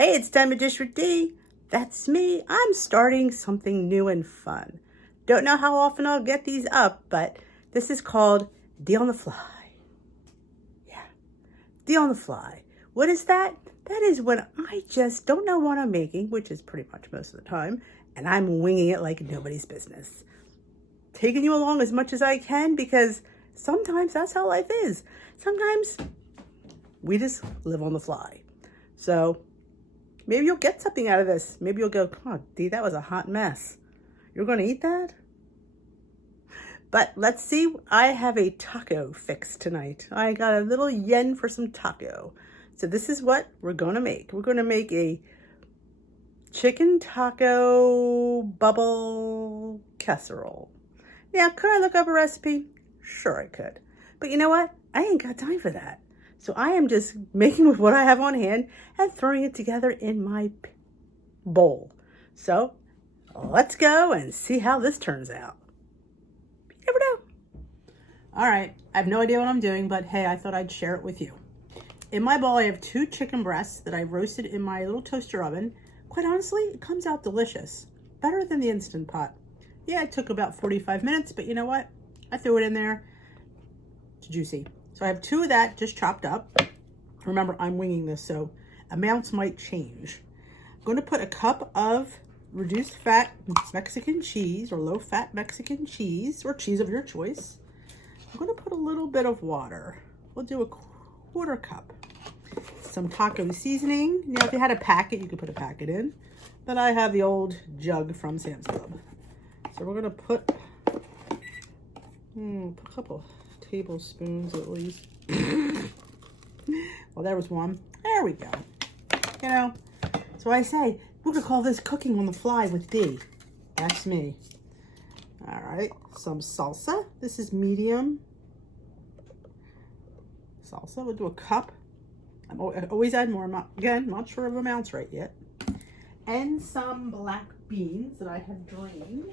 Hey, it's time to dish with D. That's me. I'm starting something new and fun. Don't know how often I'll get these up, but this is called D on the Fly. Yeah, D on the Fly. What is that? That is when I just don't know what I'm making, which is pretty much most of the time, and I'm winging it like nobody's business. Taking you along as much as I can because sometimes that's how life is. Sometimes we just live on the fly. So maybe you'll get something out of this. Maybe you'll go, oh, Dee, that was a hot mess. You're going to eat that? But let's see. I have a taco fix tonight. I got a little yen for some taco. So this is what we're going to make. We're going to make a chicken taco bubble casserole. Now, could I look up a recipe? Sure I could. But you know what? I ain't got time for that. So I am just making with what I have on hand and throwing it together in my bowl. So let's go and see how this turns out. You never know. All right, I have no idea what I'm doing, but hey, I thought I'd share it with you. In my bowl, I have 2 chicken breasts that I roasted in my little toaster oven. Quite honestly, it comes out delicious. Better than the Instant Pot. Yeah, it took about 45 minutes, but you know what? I threw it in there. It's juicy. So I have 2 of that just chopped up. Remember, I'm winging this, so amounts might change. I'm going to put a cup of reduced fat Mexican cheese or low fat Mexican cheese or cheese of your choice. I'm going to put a little bit of water. We'll do a 1/4 cup. Some taco seasoning. Now, if you had a packet, you could put a packet in. But I have the old jug from Sam's Club. So we're going to put a couple tablespoons at least. Well, there was one. There we go. You know, so I say, we're going to call this cooking on the fly with D. That's me. All right, some salsa. This is medium salsa. We'll do a cup. I always add more. Again, not sure of amounts right yet. And some black beans that I have drained.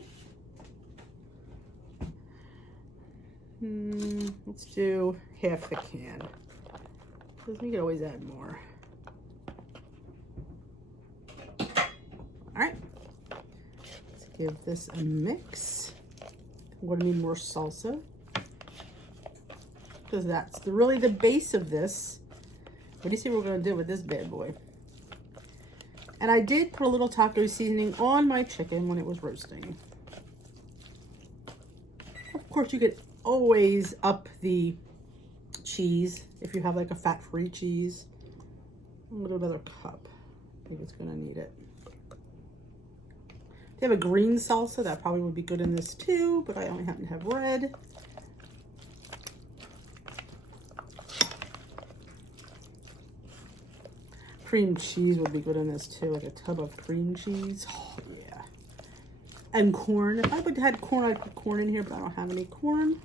Let's do half the can. Because we can always add more. All right. Let's give this a mix. I'm going to need more salsa. Because that's really the base of this. What do you see we're going to do with this bad boy? And I did put a little taco seasoning on my chicken when it was roasting. Of course, you could always up the cheese if you have like a fat-free cheese. I'm gonna do another cup. I think it's gonna need it. If you have a green salsa, that probably would be good in this too, but I only happen to have red. Cream cheese would be good in this too, like a tub of cream cheese. Oh, yeah. And corn. If I would have had corn, I'd put corn in here, but I don't have any corn.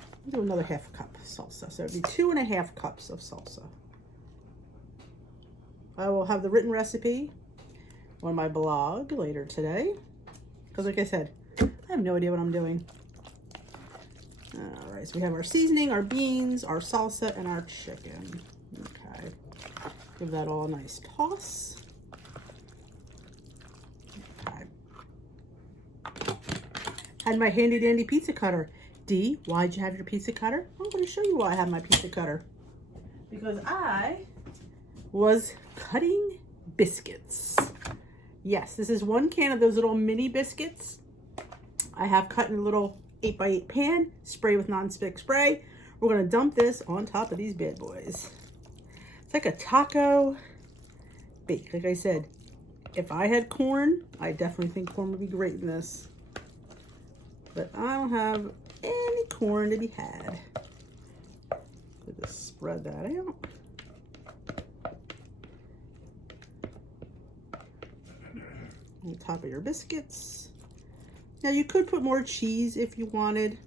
I'll do another half cup of salsa. So it'd be 2.5 cups of salsa. I will have the written recipe on my blog later today. Because like I said, I have no idea what I'm doing. All right, so we have our seasoning, our beans, our salsa, and our chicken. Okay. Give that all a nice toss. Okay. Had my handy dandy pizza cutter. D, why'd you have your pizza cutter? I'm going to show you why I have my pizza cutter. Because I was cutting biscuits. Yes, this is 1 can of those little mini biscuits. I have cut in a little 8x8 pan, spray with non-stick spray. We're going to dump this on top of these bad boys. It's like a taco bake. Like I said, if I had corn, I definitely think corn would be great in this. But I don't have any corn to be had. So just spread that out. On top of your biscuits. Now you could put more cheese if you wanted.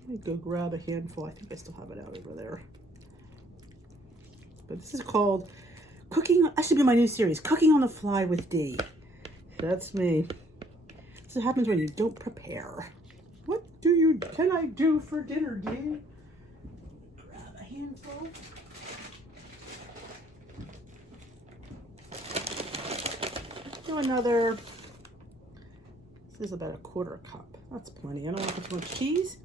Let me go grab a handful. I think I still have it out over there. But this is called Cooking. That should be my new series, Cooking on the Fly with D. That's me. This happens when you don't prepare. What can I do for dinner, D? Grab a handful. do another, this is about a 1/4 cup. That's plenty. I don't want too much cheese.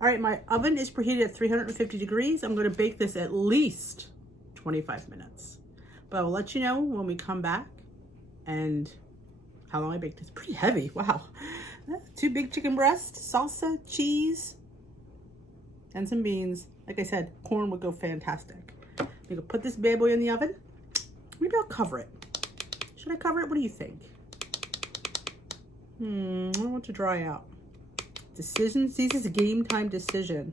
All right, my oven is preheated at 350 degrees. I'm going to bake this at least 25 minutes. But I will let you know when we come back and how long I baked. It's pretty heavy. Wow. 2 big chicken breasts, salsa, cheese, and some beans. Like I said, corn would go fantastic. We can put this bad boy in the oven. Maybe I'll cover it. Should I cover it? What do you think? I want to dry out. Decisions. This is a game time decision.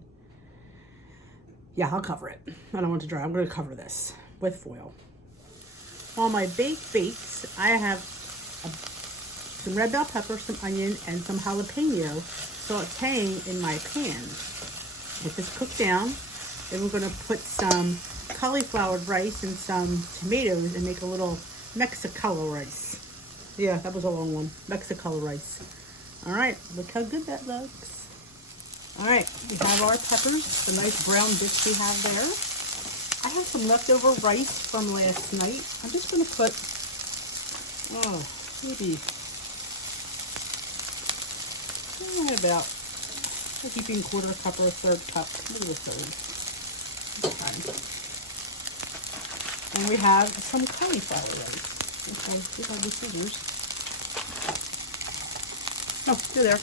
Yeah, I'll cover it. I don't want to dry. I'm going to cover this with foil. On my bakes, I have some red bell pepper, some onion, and some jalapeno sauteing in my pan. Get this cooked down. Then we're going to put some cauliflower rice and some tomatoes and make a little Mexico rice. Yeah, that was a long one. Mexico rice. All right, look how good that looks. All right, we have our peppers, the nice brown bits we have there. I have some leftover rice from last night. I'm just going to put, maybe about a heaping 1/4 cup or a 1/3 cup, maybe a 1/3. Okay. And we have some cauliflower rice. Okay, see if I have the scissors. Oh, they're there.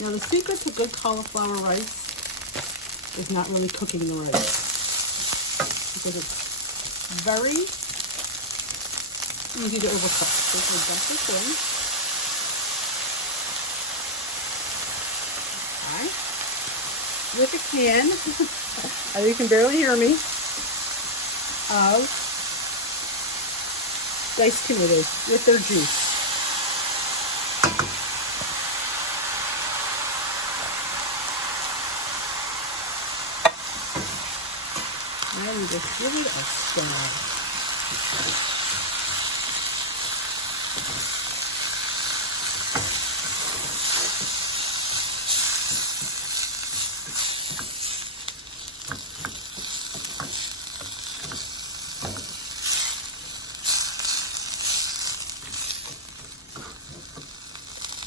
Now the secret to good cauliflower rice is not really cooking the rice, because it's very easy to overcook. So we'll dump this in. Okay. With a can, you can barely hear me, of diced tomatoes with their juice. And we just give it a stir.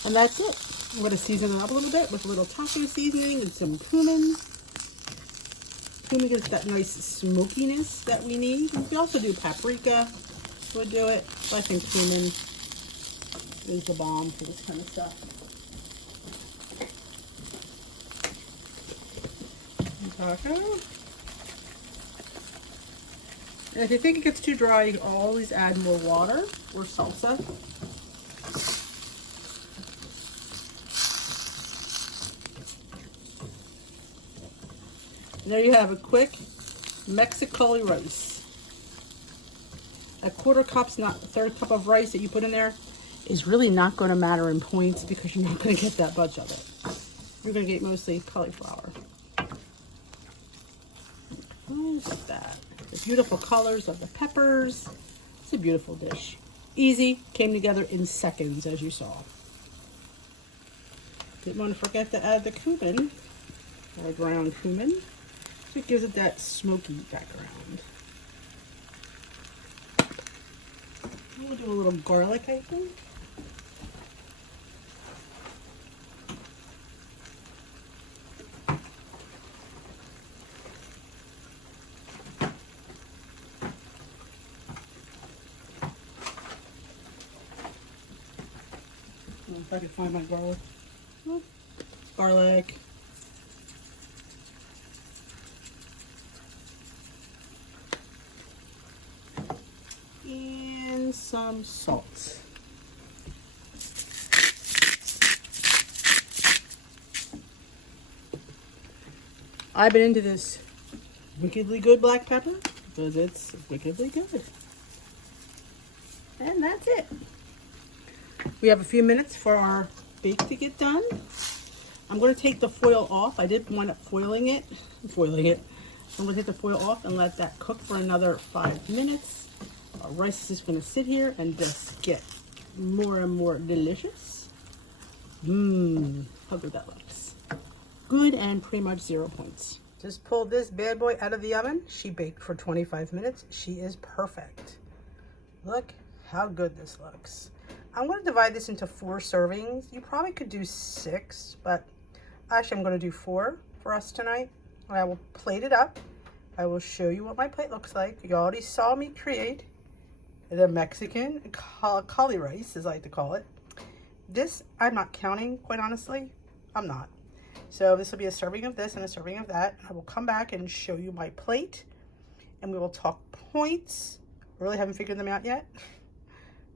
And that's it. I'm going to season it up a little bit with a little taco seasoning and some cumin. Cumin gives that nice smokiness that we need. We also do paprika. We'll do it. But I think cumin is the bomb for this kind of stuff. Taco. And if you think it gets too dry, you can always add more water or salsa. And there you have a quick Mexico rice. A 1/4 cup's not a 1/3 cup of rice that you put in there is really not going to matter in points, because you're not going to get that much of it. You're going to get mostly cauliflower. Look at that. The beautiful colors of the peppers. It's a beautiful dish. Easy, came together in seconds, as you saw. Didn't want to forget to add the cumin, or ground cumin. So it gives it that smoky background. We'll do a little garlic, I think. If I can find my garlic. Garlic. And some salt. I've been into this wickedly good black pepper because it's wickedly good. And that's it. We have a few minutes for our bake to get done. I'm going to take the foil off. I did wind up foiling it. I'm going to take the foil off and let that cook for another 5 minutes. Our rice is just going to sit here and just get more and more delicious. How good that looks. Good and pretty much 0 points. Just pulled this bad boy out of the oven. She baked for 25 minutes. She is perfect. Look how good this looks. I'm going to divide this into 4 servings. You probably could do 6, but actually I'm going to do 4 for us tonight. And I will plate it up. I will show you what my plate looks like. You already saw me create the Mexican cauli rice, as I like to call it. This, I'm not counting, quite honestly. I'm not. So this will be a serving of this and a serving of that. I will come back and show you my plate, and we will talk points. I really haven't figured them out yet.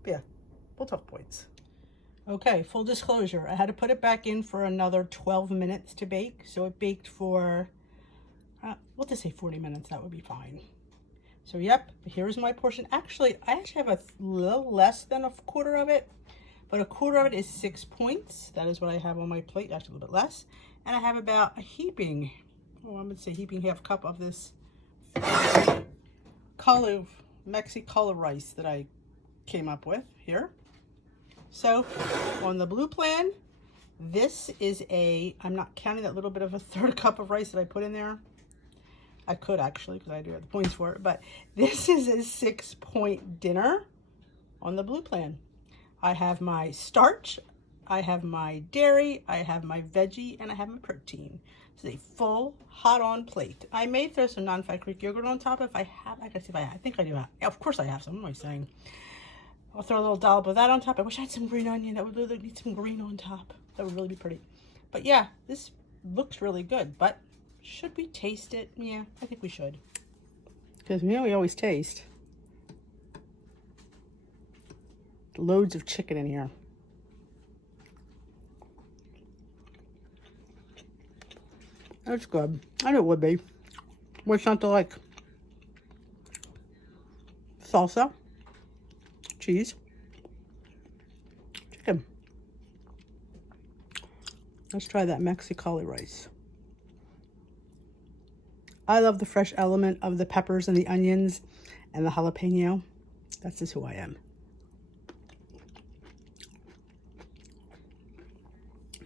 But yeah, we'll talk points. Okay, full disclosure. I had to put it back in for another 12 minutes to bake. So it baked for, we'll just say 40 minutes. That would be fine. So yep, here's my portion. Actually, I have a little less than a quarter of it, but a quarter of it is 6 points. That is what I have on my plate, actually a little bit less. And I have about a heaping, oh, I'm gonna say heaping half cup of this Mexican rice that I came up with here. So on the blue plan, this is I'm not counting that little bit of a 1/3 cup of rice that I put in there. I could actually, because I do have the points for it, but this is a 6-point dinner on the blue plan. I have my starch, I have my dairy, I have my veggie, and I have my protein. This is a full, hot-on plate. I may throw some non-fat Greek yogurt on top if I have. I gotta see if I think I do have. Of course I have some. What am I saying? I'll throw a little dollop of that on top. I wish I had some green onion. That would really need some green on top. That would really be pretty. But yeah, this looks really good. But should we taste it? Yeah, I think we should. Because we always taste. Loads of chicken in here. That's good. I know it would be. What's not to like? Salsa, cheese, chicken. Let's try that Mexican rice. I love the fresh element of the peppers and the onions and the jalapeno. That's just who I am.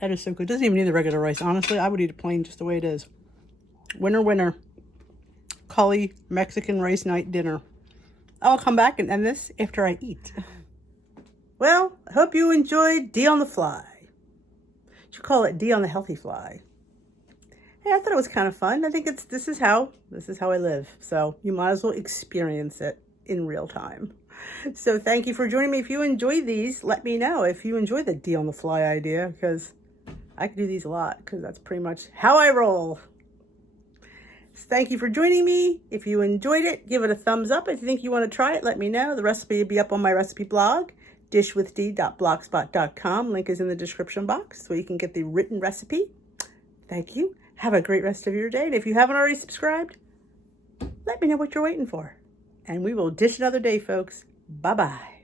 That is so good. Doesn't even need the regular rice. Honestly, I would eat it plain just the way it is. Winner, winner. Cauli Mexican rice night dinner. I'll come back and end this after I eat. Well, I hope you enjoyed D on the Fly. You should call it D on the Healthy Fly. Hey, I thought it was kind of fun. I think this is how I live. So you might as well experience it in real time. So thank you for joining me. If you enjoy these, let me know if you enjoy the D on the Fly idea, because I can do these a lot, because that's pretty much how I roll. So thank you for joining me. If you enjoyed it, give it a thumbs up. If you think you want to try it, let me know. The recipe will be up on my recipe blog, dishwithd.blogspot.com. Link is in the description box so you can get the written recipe. Thank you. Have a great rest of your day. And if you haven't already subscribed, let me know what you're waiting for. And we will dish another day, folks. Bye-bye.